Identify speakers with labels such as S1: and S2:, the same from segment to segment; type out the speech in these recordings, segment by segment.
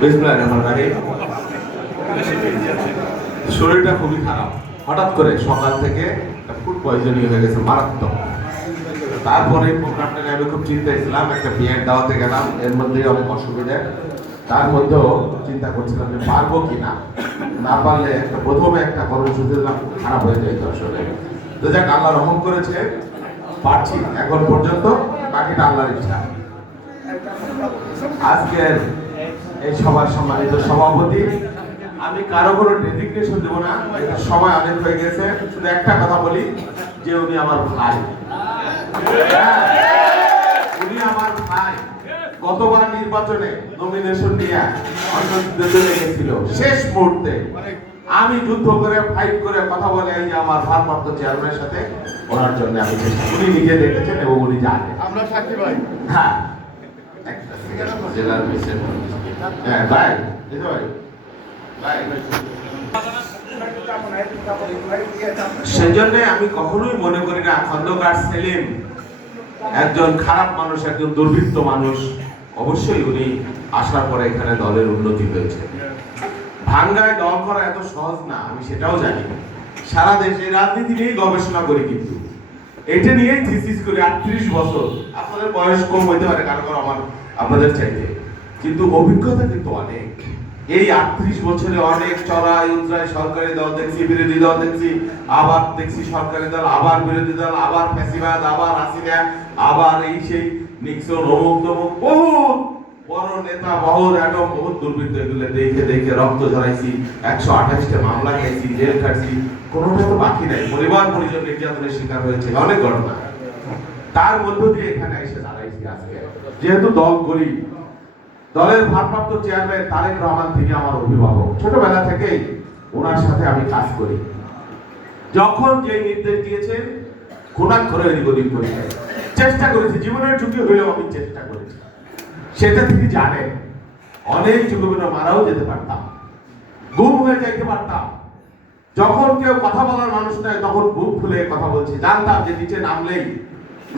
S1: বিসমিল্লাহিররহমানিররহিম। শরীরটা খুবই খারাপ। হঠাৎ করে সকাল থেকে ফুড পয়জনিং হয়ে গেছে, মারাত্মক। তারপরে প্রোগ্রামটা নিয়ে আমি খুব চিন্তায় ছিলাম, একটা বিয়ের দাওয়াতে গেলাম, এর মধ্যে অনেক অসুবিধা। তার মধ্যেও চিন্তা করছিলাম যে পারব কি না না পারলে একটা প্রথমে একটা কর্মসূচি দিলাম, খারাপ হয়ে যেত আসলে। তো যাক, আল্লাহ রহম করেছে, পারছি। এখন পর্যন্ত বাকিটা আল্লাহর ইচ্ছা। আজকের এই সভার সম্মানিত সভাপতি আমি কারও কোনো ডেজিগনেশন দেবো না সময় অনেক হয়ে গেছে। শুধু একটা কথা বলি যে উনি আমার ভাই। হ্যাঁ, উনি আমার ভাই। গতবার নির্বাচনে নমিনেশন নিয়ে অন্তর্দিতে লেগেছিল। শেষ মুহূর্তে আমি যুদ্ধ করে ফাইট করে কথা বলে এই যে আমার ভারপ্রাপ্ত চেয়ারম্যানের সাথে ওনার জন্য আমি উনি নিজে দেখেছেন এবং উনি জানেন।
S2: আমরা সাক্ষী ভাই।
S1: হ্যাঁ সেজন্য আমি কখনোই মনে করি না, খন্দকার সেলিম একজন খারাপ মানুষ, একজন দুর্বৃত্ত মানুষ। অবশ্যই উনি আসার পরে এখানে দলের উন্নতি হয়েছে। ভাঙ্গায় দল করা এত সহজ না, আমি সেটাও জানি। সারা দেশে রাজনীতি নিয়েই গবেষণা করি কিন্তু। এটা নিয়েই থিসিস করি, আটত্রিশ বছর। আপনাদের বয়স কম হইতে পারে কারও কারও আমার আপনাদের চাইতে। কিন্তু অভিজ্ঞতা কিন্তু অনেক। এই আটত্রিশ বছরে অনেক চড়াই সরকারি দল দেখছি, বিরোধী দল দেখছি, আবার দেখছি সরকারি দল, আবার বিরোধী দল, আবার ফ্যাসিবাদ, আবার হাসিনা, আবার এই সেই নিক্সন, অমুক তমুক বড় নেতা, বহর একদম বহুত দুর্বৃত্ত এগুলো দেখে দেখে রক্ত ঝরাইছি, একশো আঠাশটা মামলা খাইছি জেল খাটছি, কোনোটা তো বাকি নাই। পরিবার পরিজন নির্যাতনের শিকার হয়েছে, অনেক ঘটনা। তার মধ্য দিয়ে এখানে এসে যেহেতু দল করি দলের ভারপ্রাপ্ত চেয়ারম্যান তারেক রহমান থেকে আমার অভিভাবক। ছোটবেলা থেকেই ওনার সাথে আমি কাজ করি। যখন যে নির্দেশ দিয়েছেন কোনাক করে এদিক করি। চেষ্টা করেছি, জীবনের ঝুঁকি হলেও আমি চেষ্টা করেছি। সেটা তিনি জানেন। অনেক যুবকেরা মারাও যেতে পারতাম। গুম হয়ে যাইতে পারতাম। যখন কেউ কথা বলার মানুষ নয় তখন বুক খুলে কথা বলছি। জানতাম যে নিচে নামলেই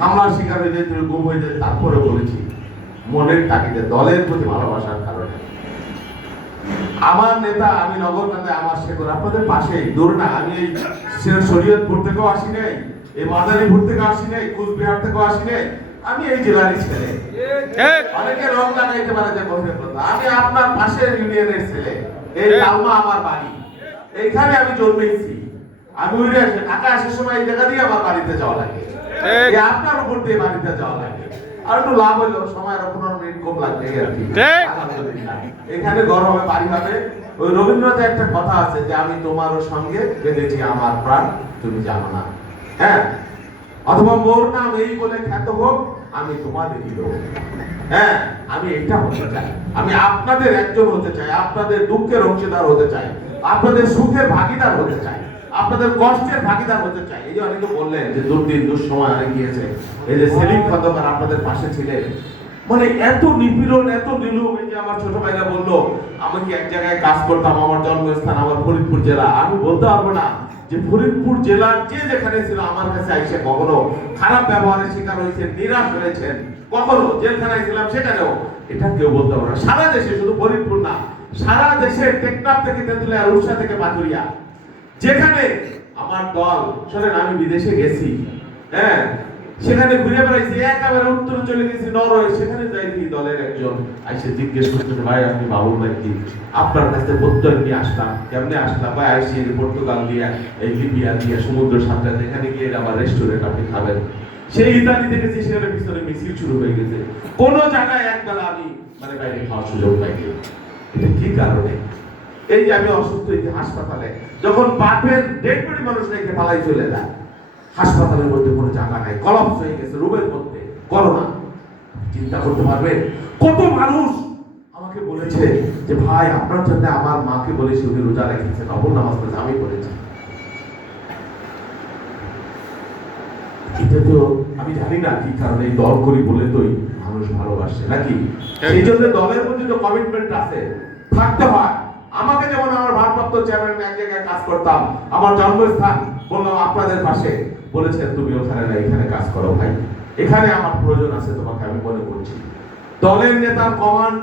S1: হামলার শিকার হয়ে যেতে গুম হয়ে যেতে তারপরে বলেছি। মনের তাগিদে, দলের প্রতি ভালোবাসার কারণে। আমার নেতা আমি নগর নগরকান্দে আমার শেখর আপনাদের পাশেই, দূর না, আমি এই শরীয়তপুর থেকেও আসি নাই, এই মাদারীপুর থেকে আসি নাই, কুচবিহার থেকেও আসি নাই, আমি এই জেলারই ছেলে। অনেকে রং লাগাইতে পারে যে আমি আপনার পাশের ইউনিয়নের ছেলে, এই আমার বাড়ি। এইখানে আমি জন্মেছি। আমি উড়ে আসে আসার সময় এই জায়গা দিয়ে আমার বাড়িতে যাওয়া লাগে। আপনার উপর দিয়ে বাড়িতে যাওয়া লাগে। আর একটু লাভ হইল সময় আরও পনেরো মিনিট কম লাগবে। এখানে গরমে বাড়ি হবে ওই রবীন্দ্রনাথের একটা কথা আছে যে আমি তোমারও সঙ্গে বেঁধেছি আমার প্রাণ তুমি জানো না। হ্যাঁ? অথবা মোর নাম এই বলে খ্যাত হোক আমি তোমাদেরই লোক। হ্যাঁ? আমি এটা হতে চাই। আমি আপনাদের একজন হতে চাই আপনাদের দুঃখের অংশীদার হতে চাই আপনাদের সুখের ভাগিদার হতে চাই। আপনাদের কষ্টের ভাগিদার হতে চাই। এই যে অনেকে বললেন যে দুর্দিন, দুঃসময় অনেক গিয়েছে। এই যে সেলিম খন্দকার আপনাদের পাশে ছিলেন। মানে এত নিপীড়ন, এত নিলুম, এই যে আমার ছোট ভাইরা বলল, আমি কি এক জায়গায় কাজ করতাম, আমার জন্মস্থান আমার ফরিদপুর জেলা। আমি বলতে পারব না যে ফরিদপুর জেলার যে যেখানে ছিল, আমার কাছে আইসে কখনো খারাপ ব্যবহারের শিকার হয়েছে, নিরাশ হয়েছেন। কখনো জেলখানায় ছিলাম সেখানেও। এটা কেউ বলতে পারব না। সারা দেশে শুধু ফরিদপুর না, সারা দেশে টেকনাফ থেকে তেঁতুলিয়া রূপসা থেকে পাথুরিয়া। যেখানে আমার দল, শোনেন, আমি বিদেশে গেছি হ্যাঁ? সেখানে ঘুরে বেড়াইছি, একেবারে উত্তরে চলে গেছি, নরওয়ে, সেখানে যাইছি দলের একজন আইসে জিজ্ঞেস করতেছে, ভাই, আপনি বাবুল ভাই কি? আপনার কাছে প্রত্যয় নিয়ে আসলাম। কেমনে আসলাম? ভাই, আইসি পর্তুগাল দিয়ে, এই লিবিয়া দিয়ে, সমুদ্র সাঁতরা এখানে গিয়ে আমার রেস্টুরেন্ট আপনি খাবেন। সেই ইতালি দেখেছি সেখানে পিছনে মিছিল শুরু হয়ে গেছে। কোন জায়গায় একবেলা আমি মানে বাইরে খাওয়ার সুযোগ পাইনি। এটা কি কারণে? এই যে আমি অসুস্থ হয়েছি হাসপাতালে যখন বাপের ডেড বডি মানুষ রেখে পালাই চলে যায় হাসপাতালের মধ্যে কোনো জায়গা নাই কলাপস হয়ে গেছে রুমের মধ্যে করোনা। চিন্তা করতে পারবেন? কত মানুষ আমাকে বলেছে যে ভাই আপনার জন্য আমার মাকে বলেছি উনি রোজা রেখেছেন অপর নামাজ পড়েছে আমি বলেছি এটা তো আমি জানি না কি কারণে এই দল করি বলে তোই মানুষ ভালোবাসে নাকি? সেই জন্য দলের মধ্যে তো কমিটমেন্ট আছে। থাকতে হয়। আমাকে যেমন আমার ভারপ্রাপ্ত চেয়ারম্যান এক জায়গায় কাজ করতাম, আমার জন্মস্থান বললাম আপনাদের পাশে। বলেছেন তুমি ওখানে না, এখানে কাজ করো ভাই। এখানে আমার প্রয়োজন আছে, তোমাকে আমি মনে করছি। দলের নেতার কমান্ড,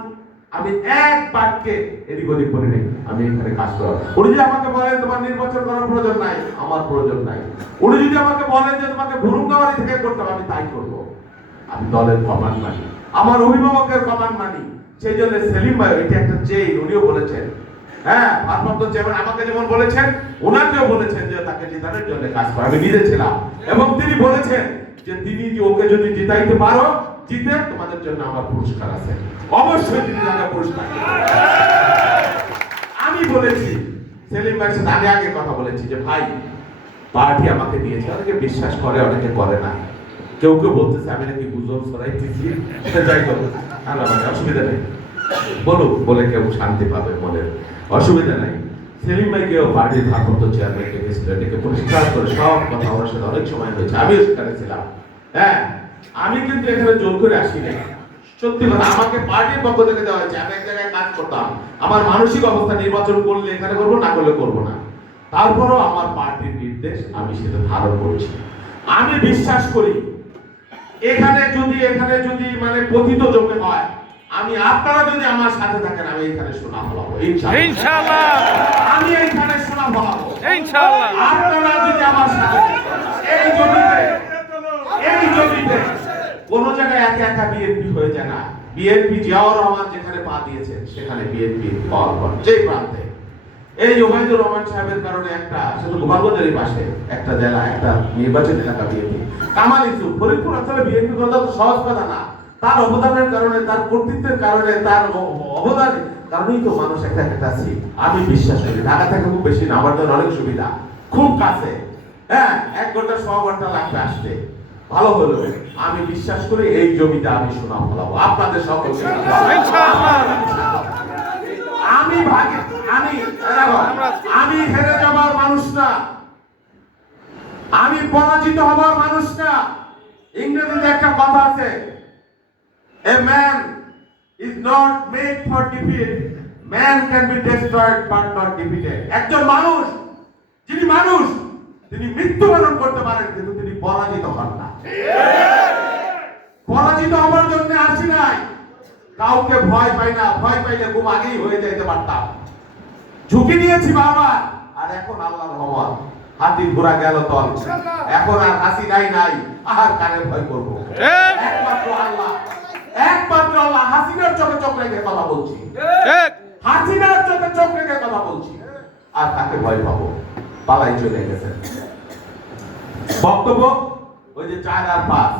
S1: আমি এক বাক্যে এদিক ওদিক করি নাই, আমি এখানে কাজ করা। উনি যদি আমাকে বলেন, তোমার নির্বাচন করার প্রয়োজন নাই। আমার প্রয়োজন নাই। উনি যদি আমাকে বলেন যে, তোমাকে ভুরুঙ্গাবাড়ি থেকে করতে আমি তাই করব। আমি দলের কমান্ড মানি। আমার অভিভাবকের কমান্ড মানি। সেই জন্য সেলিম ভাই, এটা একটা চেইন উনিও বলেছেন হ্যাঁ চেয়ারম্যান আমাকে যেমন বলেছেন, ওনাকেও বলেছেন যে তাকে জিতানোর জন্য কাজ করে। আমি নিজে ছিলাম। এবং তিনি বলেছেন যে তিনি ওকে যদি জিতাইতে পারো, জিতে তোমাদের জন্য আমার পুরস্কার আছে। অবশ্যই তিনি তাকে পুরস্কার আমি বলেছি, সেলিম ভাইয়ের সাথে আগে আগে কথা বলেছি যে, ভাই, পার্টি আমাকে দিয়েছে। অনেকে বিশ্বাস করে, অনেকে করে না। কেউ কেউ বলতেছে, আমি নাকি গুজব ছড়াইতেছি। যাই হোক, আল্লাহ অসুবিধা নেই। বলুক, বলে কেউ শান্তি পাবে মনের অসুবিধা নাই। সেলিম ভাইকেও পার্টির ভারপ্রাপ্ত চেয়ারম্যান ডেকেছিল ডেকে পরিষ্কার করে সব কথা ওনার সাথে অনেক সময় হয়েছে। আমিও সেখানে ছিলাম। হ্যাঁ আমি কিন্তু এখানে জোর করে আসি নাই। সত্যি কথা, আমাকে পার্টির পক্ষ থেকে দেওয়া হয়েছে। আমি এক জায়গায় কাজ করতাম। আমার মানসিক অবস্থা নির্বাচন করলে এখানে করব, না করলে করব না। তারপরও আমার পার্টির নির্দেশ আমি সেটা ধারণ করছি। আমি বিশ্বাস করি, এখানে যদি এখানে যদি মানে পতিত জমে হয় আমি আপনারা যদি আমার সাথে থাকেন আমি এখানে শোনা ফলাবো ইনশাআল্লাহ। আমি এইখানে শোনা ফলাবো
S2: ইনশাআল্লাহ।
S1: আপনারা যদি আমার সাথে এই জমিতে এই জমিতে কোন জায়গায় একা একা বিএনপি হয়ে যায় না। বিএনপি জিয়াউর রহমান যেখানে পা দিয়েছে সেখানে বিএনপি পাওয়ার পর যে প্রান্তে। এই ওবায়দুর রহমান সাহেবের কারণে একটা শুধু গোপালগঞ্জের পাশে একটা জেলা একটা নির্বাচন এলাকা বিএনপি। কামাল ইসুফ ফরিদপুর অঞ্চলে বিএনপি করা তো সহজ কথা না। তার অবদানের কারণে, তার কর্তৃত্বের কারণে, তার অবদানের কারণেই তো মানুষ একটা একটা সিট আমি বিশ্বাস করি, ঢাকা থেকে খুব বেশি না আমার জন্য অনেক সুবিধা। খুব কাছে। হ্যাঁ এক ঘণ্টা, ছ ঘণ্টা লাগবে আসতে। ভালো হলো। আমি বিশ্বাস করি এই জমিটা আমি শোনা ফলাবো আপনাদের সকলকে আমি ভাগে, আমি আমি হেরে যাবার মানুষ না। আমি পরাজিত হবার মানুষ না। ইংরেজিতে একটা কথা আছে a man is not made for defeat man can be destroyed but not defeated একজন মানুষ যিনি মানুষ তিনি মৃত্যুবরণ করতে পারেন কিন্তু তিনি পরাজিত হন না। পরাজিত হবার জন্য আসি নাই। কাউকে ভয় পাই না ভয় পাইলে খুব আগেই হয়ে যেতে পারতাম। ঝুঁকি নিয়েছি বারবার আর এখন আল্লাহর রহমত। হাতি ঘোড়া গেল তল। এখন আর হাসি নাই নাই আহার কানে ভয় করব। একমাত্র আল্লাহ। একমাত্র আল্লাহ হাসিনার চোখে চোখ রেখে কথা বলছি। হাসিনার চোখে চোখ রেখে কথা বলছি। আর তাকে ভয় পাবো। পালাই চলে গেছে। বক্তব্য ওই যে চার আর পাঁচ।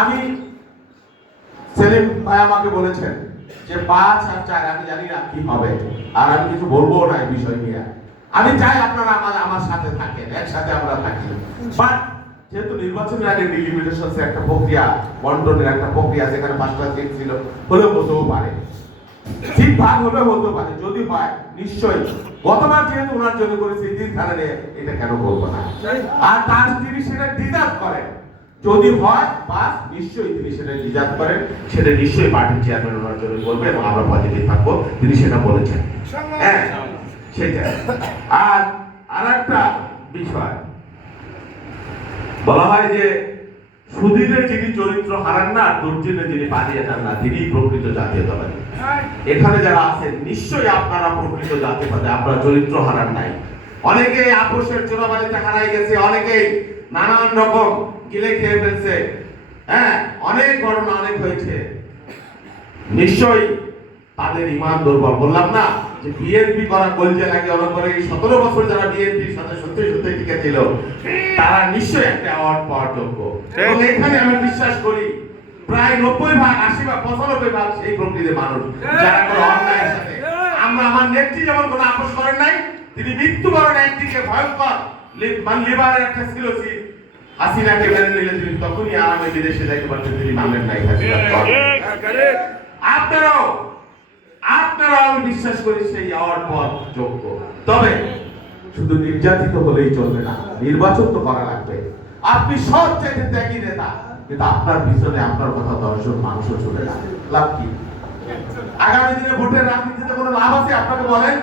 S1: আমি সেলিম ভাই আমাকে বলেছেন যে পাঁচ আর চার আমি জানি না কি হবে। আর আমি কিছু বলব না এই বিষয় নিয়ে। আমি চাই আপনারা আমার আমার সাথে থাকেন একসাথে আমরা থাকি। বাট যেহেতু নির্বাচনের আগে ডিলিমিটেশন একটা প্রক্রিয়া, বন্টনের একটা প্রক্রিয়া যেখানে পাঁচটা সিট ছিল, হলেও হতেও পারে। সিট ভাগ হলে হতে পারে, যদি হয়, নিশ্চয়ই। গতবার যেহেতু ওনার জন্য করেছি দিন ধারণে এটা কেন করব না? আর তার তিনি সেটা ডিজার্ভ করেন। যদি হয়, বাস, নিশ্চয়ই তিনি সেটা ডিজার্ভ করেন। সেটা নিশ্চয়ই পার্টির চেয়ারম্যান ওনার জন্য করবে এবং আমরা পজিটিভ থাকব। তিনি সেটা বলেছেন। হ্যাঁ সেটা আর আর একটা বিষয় বলা হয় যে সুধীরে যিনি চরিত্র হারান না দুর্দিনে যিনি পালিয়ে যান না তিনি প্রকৃত জাতীয়তাবাদী। এখানে যারা আছেন, নিশ্চয়ই আপনারা প্রকৃত জাতীয়তাবাদী, আপনারা চরিত্র হারান নাই। অনেকে আপোষের চোরাবাড়িতে হারাই গেছে অনেকে নানান রকম গিলে খেয়ে ফেলছে। হ্যাঁ অনেক ঘটনা অনেক হয়েছে। নিশ্চয়ই তাদের ইমান দুর্বল, বললাম না? যে বিএনপি করা লাগে অনেক করে এই সতেরো বছর যারা বিএনপির সাথে সত্যি সত্যি টিকে ছিল তারা নিশ্চয়ই একটা অ্যাওয়ার্ড পাওয়ার যোগ্য। এবং এখানে আমি বিশ্বাস করি প্রায় নব্বই ভাগ আশি ভাগ পঁচানব্বই ভাগ সেই প্রকৃতির মানুষ যারা কোনো অন্যায়ের সাথে আমরা আমার নেত্রী যেমন কোনো আপোষ করেন নাই তিনি মৃত্যুবরণ একদিকে ভয়ঙ্কর লিভারের একটা ছিল সিট হাসিনাকে মেনে নিলে তিনি তখনই আরামে বিদেশে যাইতে পারতেন তিনি মানলেন নাই হাসিনার পর। আপনারাও আপনারাও আমি বিশ্বাস করি সেই অ্যাওয়ার্ড পদ যোগ্য। তবে শুধু নির্যাতিত হলেই চলবে না নির্বাচন তো করা লাগবে। আপনি সব চাইতে ত্যাগী নেতা কিন্তু আপনার পিছনে আপনার কথা দর্শক মানুষও চলে না লাভ কি? আগামী দিনে ভোটের রাজনীতিতে কোনো লাভ আছে? আপনাকে বলেন।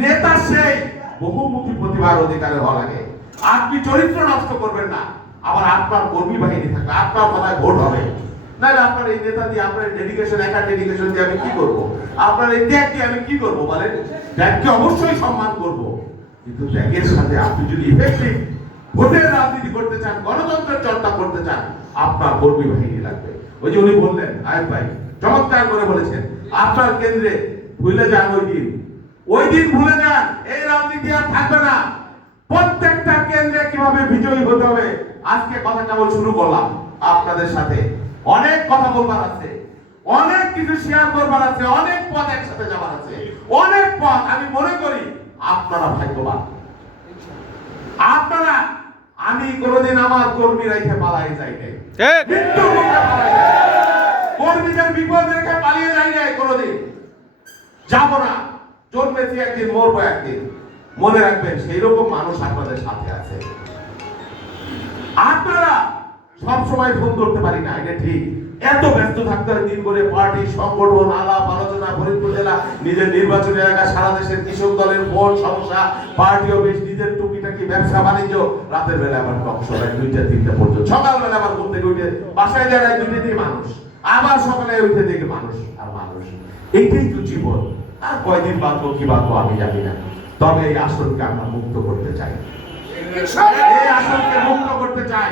S1: নেতা সেই বহুমুখী প্রতিভার অধিকারে হওয়া লাগে। আপনি চরিত্র নষ্ট করবেন না। আবার আপনার কর্মী বাহিনী থাকবে আপনার কথায় ভোট হবে। নাহলে আপনার এই নেতা দিয়ে, আপনার ডেডিকেশন একা ডেডিকেশন দিয়ে আমি কি করব? আপনার এই ত্যাগ দিয়ে আমি কি করব বলেন? ত্যাগকে অবশ্যই সম্মান করব। কিন্তু ত্যাগের সাথে আপনি যদি ইফেক্টিভ ভোটের রাজনীতি করতে চান, গণতন্ত্রের চর্চা করতে চান, আপনার কর্মী বাহিনী লাগবে। ওই যে উনি বললেন, আয়েব ভাই, চমৎকার করে বলেছেন, আপনার কেন্দ্রে ভুলে যান ওই দিন। ওই দিন ভুলে যান, এই রাজনীতি আর থাকবে না। প্রত্যেকটা কেন্দ্রে কীভাবে বিজয়ী হতে হবে? আজকে কথা কেবল শুরু করলাম আপনাদের সাথে। অনেক কথা বলবার আছে অনেক কিছু শেয়ার করবার আছে অনেক পথ একসাথে যাবার আছে। অনেক পথ আমি মনে করি আপনারা ভাগ্যবান। আপনারা আমি কোনোদিন আমার কর্মী রেখে পালাই যাই নাই। কর্মীদের বিপদ রেখে পালিয়ে যাই নাই কোনোদিন। যাব না জন্মেছি একদিন মরবো একদিন। মনে রাখবেন সেই রকম মানুষ আপনাদের সাথে আছে। আপনারা সব সময় ফোন করতে পারি না এটা ঠিক। এত ব্যস্ত থাকতে হয় দিন করে পার্টি সংগঠন আলাপ আলোচনা ফরিদপুর জেলা নিজের নির্বাচনী এলাকা সারা দেশের কৃষক দলের ভোট সমস্যা পার্টি অফিস নিজের টুকিটাকি ব্যবসা বাণিজ্য রাতের বেলা আবার টক শোনায় দুইটা তিনটা পর্যন্ত। সকালবেলা আবার ঘুম থেকে উঠে বাসায় দাঁড়ায় দুইটাতেই মানুষ। আবার সকালে উঠে দেখে মানুষ আর মানুষ এইটাই তো জীবন। আর কয়দিন বাঁচবো কি বাঁচবো আমি জানি না। তবে এই আসনকে আমরা মুক্ত করতে চাই। এই আসনকে মুক্ত করতে চাই।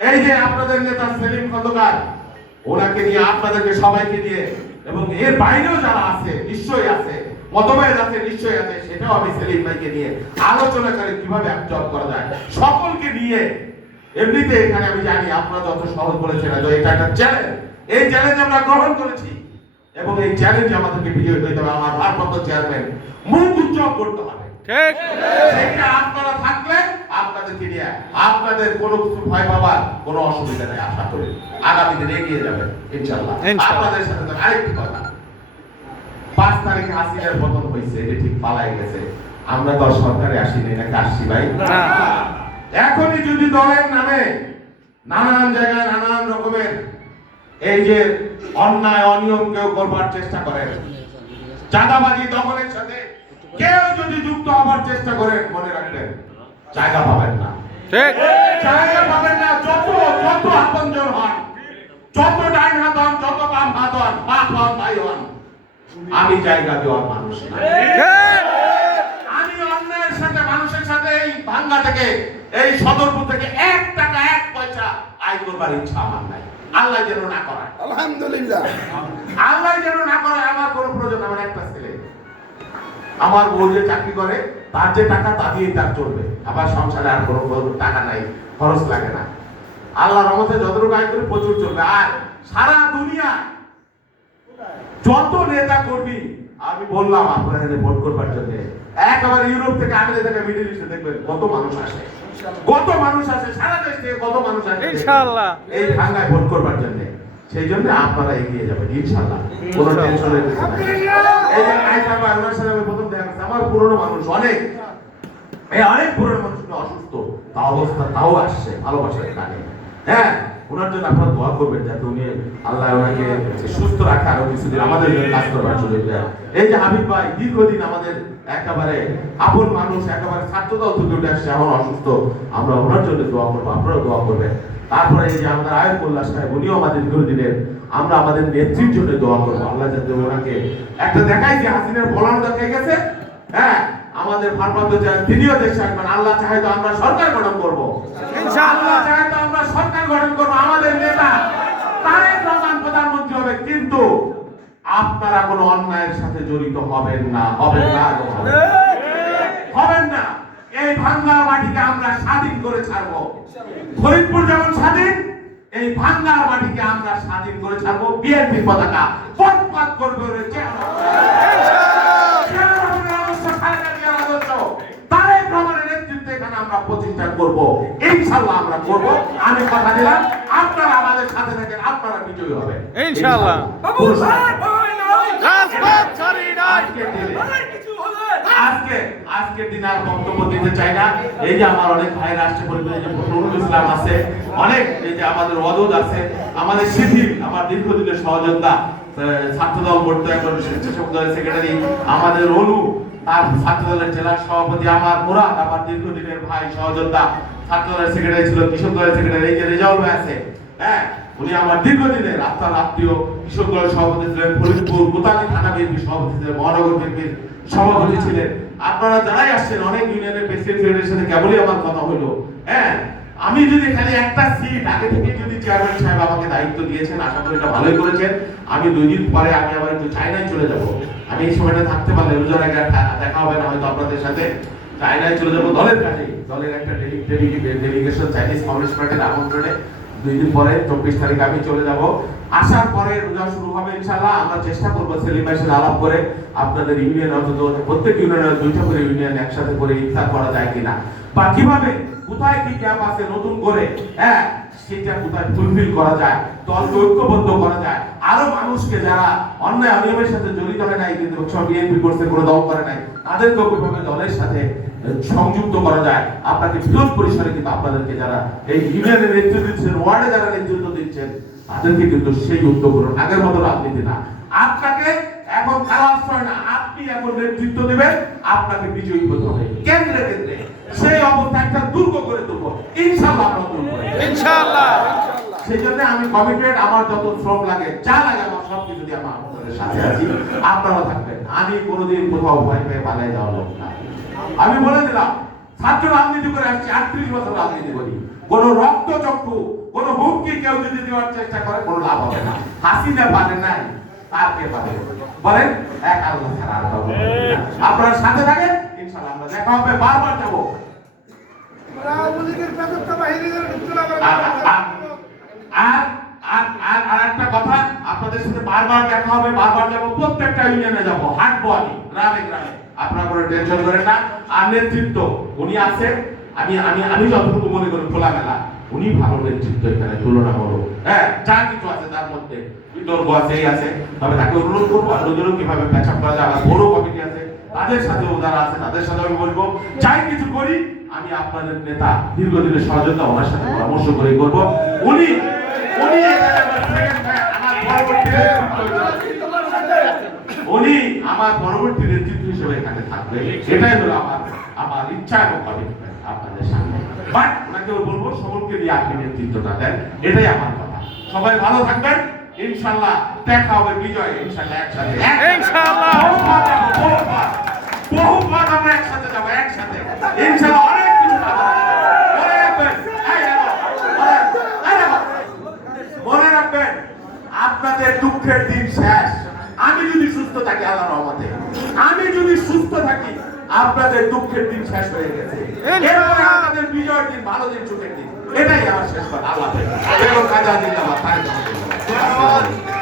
S1: এই যে আপনাদের নেতা সেলিম খন্দকার, ওনাকে নিয়ে আপনাদেরকে সবাইকে নিয়ে, এবং এর বাইরেও যারা আছে, নিশ্চয়ই আছে, মতভেদ আছে, নিশ্চয়ই আছে, সেটাও আমি সেলিম ভাইকে নিয়ে আলোচনা করে কীভাবে করা যায়, সকলকে নিয়ে, এমনিতে এখানে আমি জানি আপনারা যত সহজ বলেছেন তো এটা একটা চ্যালেঞ্জ এই চ্যালেঞ্জ আমরা গ্রহণ করেছি, এবং এই চ্যালেঞ্জ আমাদেরকে বিজয় হইতে হবে। আমার ভারপ্রাপ্ত চেয়ারম্যান মুখ উজ্জ্বল করতে হবে।
S2: ঠিক।
S1: আপনারা থাকলে নিয়ে আপনাদের কোনো কিছু ভয় পাবার কোনো অসুবিধা নেই আশা করি। আগামী দিনে এগিয়ে
S2: ইনশাআল্লাহ।
S1: আপনাদের সাথে আরেকটি কথা। পাঁচ তারিখে হাসিনার পতন হয়েছে এটা ঠিক পালাই গেছে। আমরা তো সরকারে আসিনি নাকি আসছি ভাই? এখনই যদি দলের নামে নানান জায়গায় নানান রকমের এই যে অন্যায় অনিয়ম কেউ করবার চেষ্টা করেন চাঁদাবাজি দখলের সাথে কেউ যদি যুক্ত হবার চেষ্টা করেন মনে রাখবেন জায়গা পাবেন না।
S2: ঠিক।
S1: জায়গা পাবেন না যত যত আপনজন হন যত ডাইন হাত হন যত বাম হাত হন বাপ হন ভাই হন আমি জায়গা দেওয়ার মানুষ না। আমি অন্যায়ের সাথে মানুষের সাথে এই ভাঙ্গা থেকে এই সদরপুর থেকে এক টাকা এক পয়সা আয় করবার ইচ্ছা আমার নাই। আল্লাহ যেন না করায়।
S3: আলহামদুলিল্লাহ।
S1: আল্লাহ যেন না করায় আমার কোনো প্রয়োজন আমার একটা ছেলে আমার বউ যে চাকরি করে তার যে টাকা তা দিয়ে তার চলবে। আবার সংসারে আর কোনো টাকা নাই খরচ লাগে না। আল্লাহ রহমতে যতটুকু আয় করে প্রচুর চলবে। আর সারা দুনিয়া যত নেতা করবি আমি বললাম আপনারা এখানে ভোট করবার জন্য একেবারে ইউরোপ থেকে আমেরিকা থেকে মিডল ইস্টে দেখবেন কত মানুষ আসে। কত মানুষ আসে সারা দেশ থেকে কত মানুষ আসে
S2: ইনশাআল্লাহ।
S1: এই ভাঙ্গায় ভোট করবার জন্য। সেই জন্য আপনারা এগিয়ে যাবেন ইনশাআল্লাহ। কোনো। টেনশনের কিছু নাই। এই যে আয়সা ভাই ওনার সাথে আমি প্রথম দেখা করছি আমার পুরনো মানুষ অনেক। এই অনেক পুরনো মানুষ অসুস্থ। তা অবস্থা তাও আসছে ভালোবাসার কানে হ্যাঁ ওনার জন্য আপনারা দোয়া করবেন যাতে উনি আল্লাহ ওনাকে সুস্থ রাখে আরও কিছুদিন আমাদের জন্য কাজ করবার সুযোগ দেয় এই যে হাবিব ভাই দীর্ঘদিন আমাদের একেবারে আপন মানুষ একেবারে ছাত্রদল থেকে উঠে আসছে এখন অসুস্থ। আমরা ওনার জন্য দোয়া করব আপনারাও দোয়া করবেন। তারপরে এই যে আমাদের আয়ের মোল্লা সাহেব উনিও আমাদের দীর্ঘদিনের আমরা আমাদের নেত্রীর জন্য দোয়া করব। আল্লাহ যাতে ওনাকে একটা দেখাই যে হাসিনের বলানো দেখাই গেছে হ্যাঁ আমাদের ভারপ্রাপ্ত চেয়ার তিনিও দেশে আসবেন আল্লাহ চাহে তো আমরা সরকার গঠন করব। আল্লাহ চাহে তো আমরা সরকার গঠন করব আমাদের নেতা। তারেক রহমান প্রধানমন্ত্রী হবে কিন্তু আপনারা কোনো অন্যায়ের সাথে জড়িত হবেন না হবেন না এবং হবেন না। এই ভাঙ্গার মাটিকে আমরা স্বাধীন করে ছাড়বো। ফরিদপুর যেমন স্বাধীন এই ভাঙ্গার মাটিকে আমরা স্বাধীন করে ছাড়বো। বিএনপি পতাকা পথপাত করবে হবে এখানে আমরা প্রতিষ্ঠা করব। ইনশাআল্লাহ আমরা করব। আমি কথা দিলাম আপনারা আমাদের সাথে থাকেন আপনারা বিজয়ী হবেন।
S2: ইনশাআল্লাহ। রাজপথ ছাড়ি নাই
S1: আজকে আজকের আর বক্তব্য দিতে চাই না। এই যে আমার অনেক বলবে যে ইসলাম আছে, অনেক, এই যে আমাদের অদুদ আছে, আমাদের শিথিল, আমার দীর্ঘদিনের সহযোদ্ধা ছাত্রদল করতো স্বেচ্ছাসেবক সেক্রেটারি, আমাদের অনু তার ছাত্রদলের জেলা সভাপতি আমার মুরাদ, আমার দীর্ঘদিনের ভাই সহযোদ্ধা, ছাত্রদলের সেক্রেটারি ছিল কৃষক দলের সেক্রেটারি, এই যে রেজাউল ভাই আছে হ্যাঁ উনি আমার দীর্ঘদিনের আপনার আত্মীয় কৃষক দলের সভাপতি ছিলেন, ফরিদপুর থানা সভাপতি ছিলেন, মহানগর বিএনপির সভাপতি ছিলেন আপনারা যারাই আসছেন, অনেক ইউনিয়নের প্রেসিডেন্টের সাথে কেবলই আমার কথা হলো। হ্যাঁ আমি যদি খালি একটা সিট আগে থেকে যদি চেয়ারম্যান সাহেব আমাকে দায়িত্ব দিয়েছেন, আশা করি এটা ভালোই করেছেন। আমি দুই দিন পরে আমি আবার একটু চাইনায় চলে যাব। আমি এই সময়টা থাকতে পারলে রোজার আগে দেখা হবে না হয়তো আপনাদের সাথে। চায়নায় চলে যাব দলের কাছে দলের একটা ডেলিগেশন চাইনিজ কমিউনিস্ট পার্টির আমন্ত্রণে। দুই দিন পরে চব্বিশ তারিখ আমি চলে যাব। আসার পরে রোজা শুরু হবে ইনশাল্লাহ আমরা চেষ্টা করব সেলিম আলাপ করে আপনাদের ইউনিয়ন অন্তত প্রত্যেক ইউনিয়নের দুইটা করে ইউনিয়ন একসাথে করে ইফতার করা যায় কিনা। বা কীভাবে, কোথায় কি গ্যাপ আছে নতুন করে হ্যাঁ সেটা কোথায় ফুলফিল করা যায়, দলকে ঐক্যবদ্ধ করা যায়। আরও মানুষকে যারা অন্যায় অনিয়মের সাথে জড়িত হয় নাই, কিন্তু সব বিএনপি করছে কোনো দল করে নাই, তাদেরকেও কীভাবে দলের সাথে সংযুক্ত করা যায়। আপনাকে বিরোধ পরিসরে কিন্তু আপনাদেরকে যারা এই ইউনিয়নের নেতৃত্ব দিচ্ছেন ওয়ার্ডে যারা নেতৃত্ব দিচ্ছেন তাদেরকে কিন্তু সেই উদ্যোগ করুন আগের মতো রাজনীতি না। আপনাকে এখন খারাপ আশ্রয় না আপনি এখন নেতৃত্ব দেবেন আপনাকে বিজয়ী হতে হবে। কেন্দ্রে কেন্দ্রে। সেই অবস্থা একটা দুর্গ করে তুলবো। ইনশাল্লাহ আমরা তুলবো।
S2: ইনশাআল্লাহ।
S1: সেই জন্য আমি কমিটেড আমার যত শ্রম লাগে যা লাগে আমার সব কিছু দিয়ে আমার আপনাদের সাথে আছি। আপনারা থাকবেন। আমি কোনোদিন কোথাও ভয় পেয়ে পালাই যাওয়ার লোক না। আমি বলে দিলাম ছাত্র রাজনীতি করে আসছি আটত্রিশ বছর রাজনীতি করি। কোন রক্ত চক্ষু কোন হুমকি কেউ যদি দেওয়ার চেষ্টা করে কোনো লাভ হবে না। হাসিনা পারে নাই আর কে পারে বলেন এক আল্লাহ ছাড়া আর কাউকে আপনারা সাথে থাকেন ইনশাআল্লাহ আমরা দেখা হবে বারবার যাব।
S3: না
S1: আর আর আর আর একটা কথা আপনাদের সাথে বারবার দেখা হবে বারবার যাব প্রত্যেকটা ইউনিয়নে যাব হাঁটবো আমি গ্রামে গ্রামে। আপনারা কোনো টেনশন করেন না। আর নেতৃত্ব, উনি আছে আমি আমি আমি যতটুকু মনে করি খোলামেলা, উনি ভালো নেতৃত্ব এখানে তুলনামূলক হ্যাঁ যা কিছু আছে তার মধ্যে। বিতর্ক আছে আছে, তবে তাকে অনুরোধ করব নজরও কীভাবে প্যাচাপ করা যায় বড় কমিটি আছে, তাদের সাথেও যারা আছে, তাদের সাথে আমি বলব যাই কিছু করি, আমি আপনাদের নেতা, দীর্ঘদিনের সহযোগিতা ওনার সাথে পরামর্শ করে করব। উনি উনি উনি আমার পরবর্তী নেতৃত্ব হিসেবে এখানে থাকবে এটাই হলো আমার আমার ইচ্ছা এবং কমিটমেন্ট আপনাদের সামনে। বাট ওনাকে বলব সকলকে দিয়ে আপনি নেতৃত্বটা দেন এটাই আমার কথা। সবাই ভালো থাকবেন। ইনশাল্লাহ দেখা হবে বিজয় ইনশাল্লাহ একসাথে।
S2: ইনশাআল্লাহ।
S1: বহুবার বহুবার। বহুবার আমরা একসাথে যাব একসাথে। ইনশাল্লাহ অনেক কিছু মনে রাখবেন আপনাদের দুঃখের দিন শেষ। আমি যদি সুস্থ থাকি আল্লাহ রহমতে। আমি যদি সুস্থ থাকি আপনাদের দুঃখের দিন শেষ হয়ে গেছে। এরপরে আপনাদের বিজয়ের দিন ভালো দিন সুখের দিন। এটাই আমার শেষ কথা। আল্লাহ কাজা দিন আমার জিন্দাবাদ।